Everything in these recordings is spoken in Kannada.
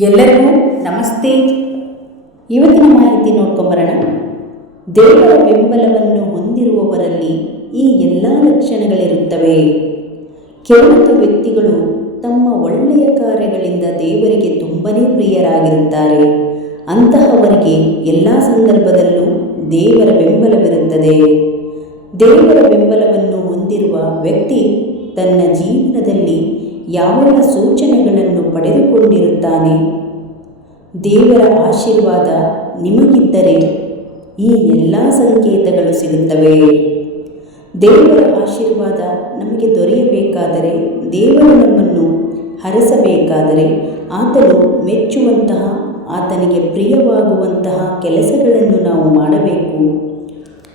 ಎಲ್ಲರಿಗೂ ನಮಸ್ತೆ. ಇವತ್ತಿನ ಮಾಹಿತಿ ನೋಡ್ಕೊಂಬರೋಣ. ದೇವರ ಬೆಂಬಲವನ್ನು ಹೊಂದಿರುವವರಲ್ಲಿ ಈ ಎಲ್ಲ ಲಕ್ಷಣಗಳಿರುತ್ತವೆ. ಕೆಲವು ವ್ಯಕ್ತಿಗಳು ತಮ್ಮ ಒಳ್ಳೆಯ ಕಾರ್ಯಗಳಿಂದ ದೇವರಿಗೆ ತುಂಬನೇ ಪ್ರಿಯರಾಗಿರುತ್ತಾರೆ. ಅಂತಹವರಿಗೆ ಎಲ್ಲ ಸಂದರ್ಭದಲ್ಲೂ ದೇವರ ಬೆಂಬಲವಿರುತ್ತದೆ. ದೇವರ ಬೆಂಬಲವನ್ನು ಹೊಂದಿರುವ ವ್ಯಕ್ತಿ ತನ್ನ ಜೀವನದಲ್ಲಿ ಯಾವೆಲ್ಲ ಸೂಚನೆಗಳನ್ನು ಪಡೆದುಕೊಂಡಿರುತ್ತಾನೆ? ದೇವರ ಆಶೀರ್ವಾದ ನಿಮಗಿದ್ದರೆ ಈ ಎಲ್ಲ ಸಂಕೇತಗಳು ಸಿಗುತ್ತವೆ. ದೇವರ ಆಶೀರ್ವಾದ ನಮಗೆ ದೊರೆಯಬೇಕಾದರೆ ದೇವರು ನಮ್ಮನ್ನು ಹರಸಬೇಕಾದರೆ ಆತನು ಮೆಚ್ಚುವಂತಹ, ಆತನಿಗೆ ಪ್ರಿಯವಾಗುವಂತಹ ಕೆಲಸಗಳನ್ನು ನಾವು ಮಾಡಬೇಕು.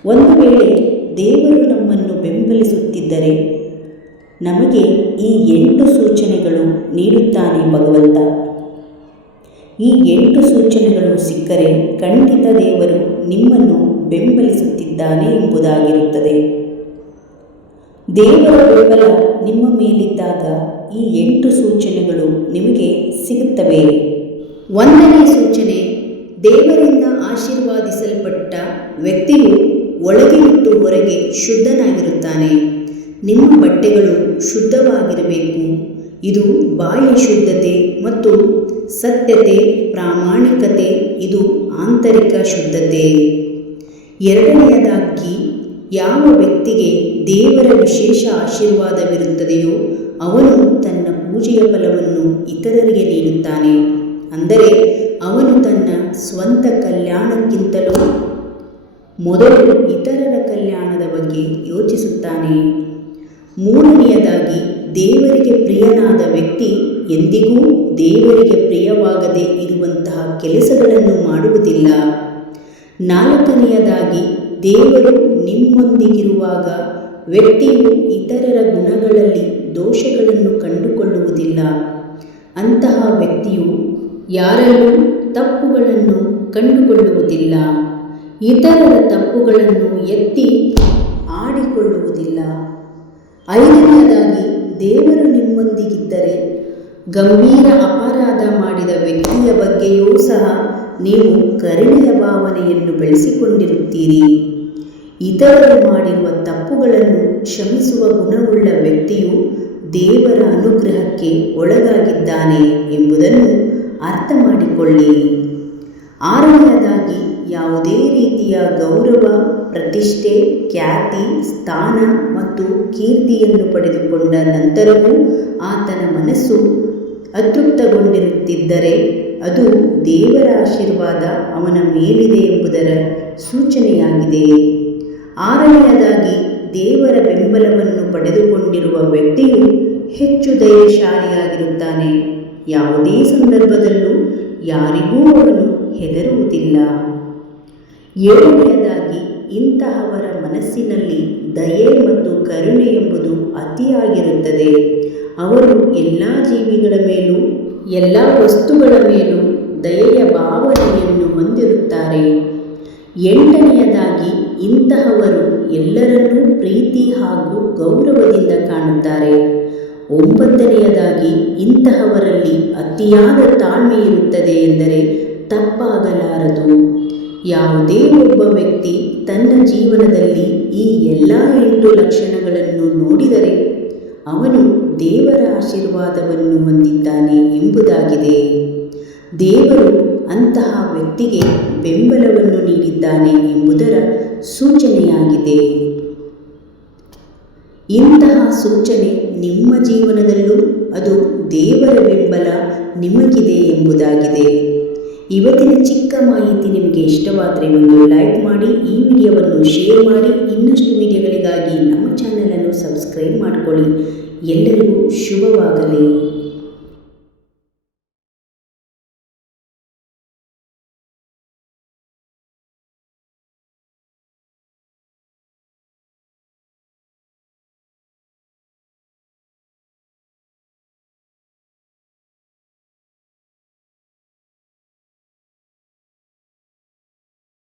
ಒಂದು ವೇಳೆ ದೇವರು ನಮ್ಮನ್ನು ಬೆಂಬಲಿಸುತ್ತಿದ್ದರೆ ನಮಗೆ ಈ ಎಂಟು ಸೂಚನೆಗಳು ನೀಡುತ್ತಾನೆ ಭಗವಂತ. ಈ ಎಂಟು ಸೂಚನೆಗಳು ಸಿಕ್ಕರೆ ಖಂಡಿತ ದೇವರು ನಿಮ್ಮನ್ನು ಬೆಂಬಲಿಸುತ್ತಿದ್ದಾನೆ ಎಂಬುದಾಗಿರುತ್ತದೆ. ದೇವರ ಬೆಂಬಲ ನಿಮ್ಮ ಮೇಲಿದ್ದಾಗ ಈ ಎಂಟು ಸೂಚನೆಗಳು ನಿಮಗೆ ಸಿಗುತ್ತವೆ. ಒಂದನೇ ಸೂಚನೆ, ದೇವರಿಂದ ಆಶೀರ್ವಾದಿಸಲ್ಪಟ್ಟ ವ್ಯಕ್ತಿಯು ಒಳಗೆ ಮತ್ತು ಹೊರಗೆ ಶುದ್ಧನಾಗಿರುತ್ತಾನೆ. ನಿಮ್ಮ ಬಟ್ಟೆಗಳು ಶುದ್ಧವಾಗಿರಬೇಕು. ಇದು ಬಾಯಿ ಶುದ್ಧತೆ ಮತ್ತು ಸತ್ಯತೆ, ಪ್ರಾಮಾಣಿಕತೆ, ಇದು ಆಂತರಿಕ ಶುದ್ಧತೆ. ಎರಡನೆಯದಾಗಿ, ಯಾವ ವ್ಯಕ್ತಿಗೆ ದೇವರ ವಿಶೇಷ ಆಶೀರ್ವಾದವಿರುತ್ತದೆಯೋ, ಅವನು ತನ್ನ ಪೂಜೆಯ ಫಲವನ್ನು ಇತರರಿಗೆ ನೀಡುತ್ತಾನೆ. ಅಂದರೆ, ಅವನು ತನ್ನ ಸ್ವಂತ ಕಲ್ಯಾಣಕ್ಕಿಂತಲೂ ಮೊದಲು ಇತರರ ಕಲ್ಯಾಣದ ಬಗ್ಗೆ ಯೋಚಿಸುತ್ತಾನೆ. ಮೂರನೆಯದಾಗಿ, ದೇವರಿಗೆ ಪ್ರಿಯನಾದ ವ್ಯಕ್ತಿ ಎಂದಿಗೂ ದೇವರಿಗೆ ಪ್ರಿಯವಾಗದೆ ಇರುವಂತಹ ಕೆಲಸಗಳನ್ನು ಮಾಡುವುದಿಲ್ಲ. ನಾಲ್ಕನೆಯದಾಗಿ, ದೇವರು ನಿಮ್ಮೊಂದಿಗಿರುವಾಗ ವ್ಯಕ್ತಿಯು ಇತರರ ಗುಣಗಳಲ್ಲಿ ದೋಷಗಳನ್ನು ಕಂಡುಕೊಳ್ಳುವುದಿಲ್ಲ. ಅಂತಹ ವ್ಯಕ್ತಿಯು ಯಾರಲ್ಲೂ ತಪ್ಪುಗಳನ್ನು ಕಂಡುಕೊಳ್ಳುವುದಿಲ್ಲ. ಇತರರ ತಪ್ಪುಗಳನ್ನು ಎತ್ತಿ ಆಡಿಕೊಳ್ಳುವುದಿಲ್ಲ. ಐದನೆಯದಾಗಿ, ದೇವರು ನಿಮ್ಮೊಂದಿಗಿದ್ದರೆ ಗಂಭೀರ ಅಪರಾಧ ಮಾಡಿದ ವ್ಯಕ್ತಿಯ ಬಗ್ಗೆಯೂ ಸಹ ನೀವು ಕರುಣೆಯ ಭಾವನೆಯನ್ನು ಬೆಳೆಸಿಕೊಂಡಿರುತ್ತೀರಿ. ಇತರರು ಮಾಡಿರುವ ತಪ್ಪುಗಳನ್ನು ಕ್ಷಮಿಸುವ ಗುಣವುಳ್ಳ ವ್ಯಕ್ತಿಯು ದೇವರ ಅನುಗ್ರಹಕ್ಕೆ ಒಳಗಾಗಿದ್ದಾನೆ ಎಂಬುದನ್ನು ಅರ್ಥ ಮಾಡಿಕೊಳ್ಳಿ ಆರನೆಯದಾಗಿ, ಯಾವುದೇ ರೀತಿಯ ಗೌರವ ಪ್ರತಿಷ್ಠೆ, ಖ್ಯಾತಿ, ಸ್ಥಾನ ಮತ್ತು ಕೀರ್ತಿಯನ್ನು ಪಡೆದುಕೊಂಡ ನಂತರವೂ ಆತನ ಮನಸ್ಸು ಅತೃಪ್ತಗೊಂಡಿರುತ್ತಿದ್ದರೆ ಅದು ದೇವರ ಆಶೀರ್ವಾದ ಅವನ ಮೇಲಿದೆ ಎಂಬುದರ ಸೂಚನೆಯಾಗಿದೆ. ಆರನೆಯದಾಗಿ, ದೇವರ ಬೆಂಬಲವನ್ನು ಪಡೆದುಕೊಂಡಿರುವ ವ್ಯಕ್ತಿಯು ಹೆಚ್ಚು ಧೈರ್ಯಶಾಲಿಯಾಗಿರುತ್ತಾನೆ. ಯಾವುದೇ ಸಂದರ್ಭದಲ್ಲೂ ಯಾರಿಗೂ ಅವನು ಹೆದರುವುದಿಲ್ಲ. ಏಳನೆಯದಾಗಿ ಇಂತಹವರ ಮನಸ್ಸಿನಲ್ಲಿ ದಯೆ ಮತ್ತು ಕರುಣೆ ಎಂಬುದು ಅತಿಯಾಗಿರುತ್ತದೆ. ಅವರು ಎಲ್ಲ ಜೀವಿಗಳ ಮೇಲೂ, ಎಲ್ಲ ವಸ್ತುಗಳ ಮೇಲೂ ದಯೆಯ ಭಾವನೆಯನ್ನು ಹೊಂದಿರುತ್ತಾರೆ. ಎಂಟನೆಯದಾಗಿ, ಇಂತಹವರು ಎಲ್ಲರನ್ನೂ ಪ್ರೀತಿ ಹಾಗೂ ಗೌರವದಿಂದ ಕಾಣುತ್ತಾರೆ. ಒಂಬತ್ತನೆಯದಾಗಿ, ಇಂತಹವರಲ್ಲಿ ಅತಿಯಾದ ತಾಳ್ಮೆ ಇರುತ್ತದೆ ಎಂದರೆ ತಪ್ಪಾಗಲಾರದು. ಯಾವುದೇ ಒಬ್ಬ ವ್ಯಕ್ತಿ ತನ್ನ ಜೀವನದಲ್ಲಿ ಈ ಎಲ್ಲ ಎಂಟು ಲಕ್ಷಣಗಳನ್ನು ನೋಡಿದರೆ ಅವನು ದೇವರ ಆಶೀರ್ವಾದವನ್ನು ಹೊಂದಿದ್ದಾನೆ ಎಂಬುದಾಗಿದೆ. ದೇವರು ಅಂತಹ ವ್ಯಕ್ತಿಗೆ ಬೆಂಬಲವನ್ನು ನೀಡಿದ್ದಾನೆ ಎಂಬುದರ ಸೂಚನೆಯಾಗಿದೆ. ಇಂತಹ ಸೂಚನೆ ನಿಮ್ಮ ಜೀವನದಲ್ಲೂ ಅದು ದೇವರ ಬೆಂಬಲ ನಿಮಗಿದೆ ಎಂಬುದಾಗಿದೆ. ಇವತ್ತಿನ ಚಿಕ್ಕ ಮಾಹಿತಿ ನಿಮಗೆ ಇಷ್ಟವಾದರೆ ಒಂದು ಲೈಕ್ ಮಾಡಿ, ಈ ವಿಡಿಯೋವನ್ನು ಶೇರ್ ಮಾಡಿ, ಇನ್ನಷ್ಟು ವಿಡಿಯೋಗಳಿಗಾಗಿ ನಮ್ಮ ಚಾನಲನ್ನು ಸಬ್ಸ್ಕ್ರೈಬ್ ಮಾಡಿಕೊಳ್ಳಿ. ಎಲ್ಲರಿಗೂ ಶುಭವಾಗಲಿ.